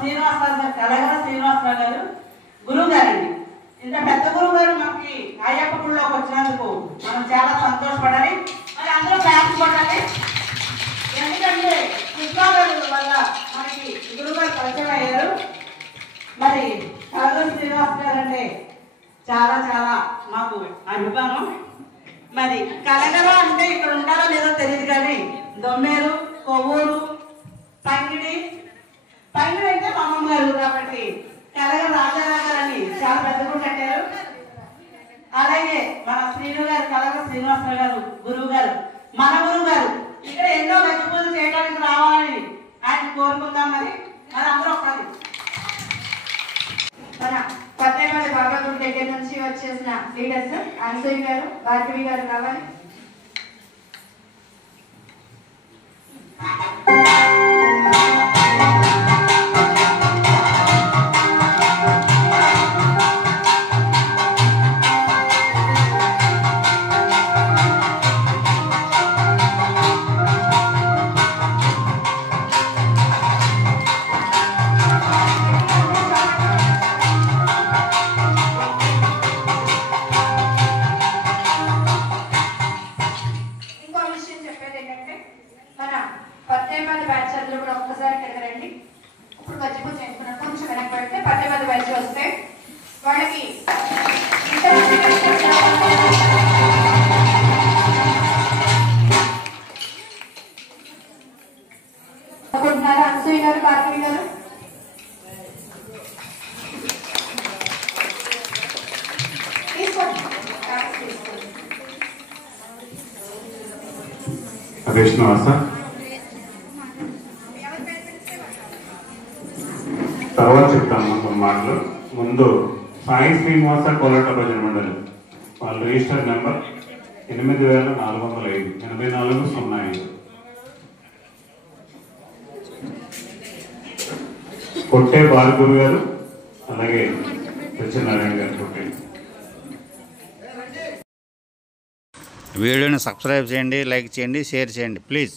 శ్రీనివాసరావు గారు, కలగల శ్రీనివాసరావు గారు గురువు గారండి. ఇంత పెద్ద గురువు గారు మనకి అయ్యప్ప గుడిలోకి వచ్చినందుకు మనం చాలా సంతోషపడాలి. మరి అందరూ క్లాస్ పడాలి. ఎందుకంటే కృష్ణా గారు వల్ల మనకి గురువు గారు పరిచయం అయ్యారు. మరి కలగల శ్రీనివాస్ గారు అంటే చాలా చాలా మాకు అభిమానం. మరి కలగల అంటే ఇక్కడ ఉంటారో లేదో తెలియదు కానీ దొమ్మేరు, కొవ్వూరు, పంగిడి అంటే మా అమ్మమ్మ గారు కాబట్టి కలగల రాజారావు గారు అని చాలా పెద్ద గుడి కట్టారు. అలాగే మన శ్రీను గారు, కలగల శ్రీనివాసరావు గారు గురువు గారు, మన గురువు గారు ఇక్కడ ఎన్నో గట్టి పూజలు చేయడానికి రావాలని ఆయన కోరుకుందాం. మరి అందరూ ఒకసారి మన కొత్తపల్లి బాబా గుడి దగ్గర నుంచి వచ్చేసిన లీడర్స్ అనసూయ గారు, భార్గవి గారు రావాలి. వాళ్ళకి అనసూయ గారు, భార్గవి గారు శ్రీనివాస తర్వాత చెప్తాను కొన్ని మాటలు. ముందు సాయి శ్రీనివాస కోలాట భజన మండలి వాళ్ళ రిజిస్టర్ నెంబర్ 8405 8405. కొట్టే బాలగురు గారు, అలాగే సత్యనారాయణ గారు కొట్టే. వీడియోని సబ్స్క్రైబ్ చేయండి, లైక్ చేయండి, షేర్ చేయండి ప్లీజ్.